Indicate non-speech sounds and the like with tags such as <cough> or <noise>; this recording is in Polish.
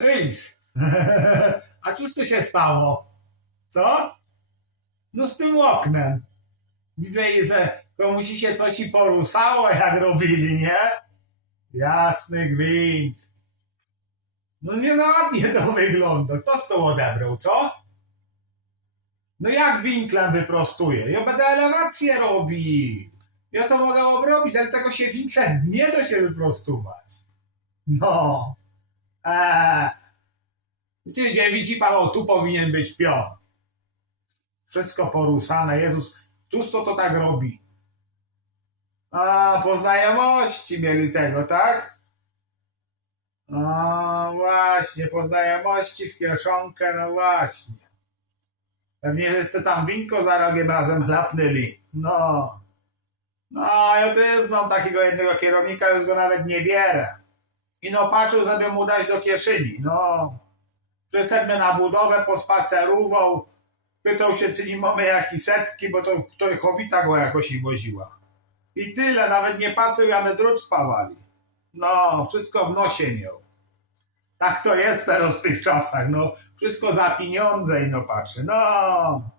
Rys. <laughs> A cóż tu się stało? Co? No z tym oknem. Widzę, że komuś się coś i porusało, jak robili, nie? Jasny gwint. No nie za ładnie to wygląda. Kto z to odebrał, co? No jak winklem wyprostuję? Ja będę elewację robił. Ja to mogę obrobić, ale tego się winklem nie da się wyprostować. No. Eee. Ty gdzie widzi pan, o tu powinien być pion. Wszystko porusane. Jezus, tuż to to tak robi. A, po znajomości mieli tego, tak? No właśnie, po znajomości w kieszonkę, no właśnie. Pewnie jeszcze tam winko za rogiem razem chlapnęli. No. No, ja też znam takiego jednego kierownika, już go nawet nie bierę. I no patrzył, żeby mu dać do kieszeni. No. Przyszedłby na budowę, pospacerował, pytał się, czy nie mamy jakieś setki, bo to ktoś kobieta go jakoś i woziła. I tyle, nawet nie patrzył, my drut spawali. No, wszystko w nosie miał. Tak to jest teraz w tych czasach, no. Wszystko za pieniądze i no patrzy. No.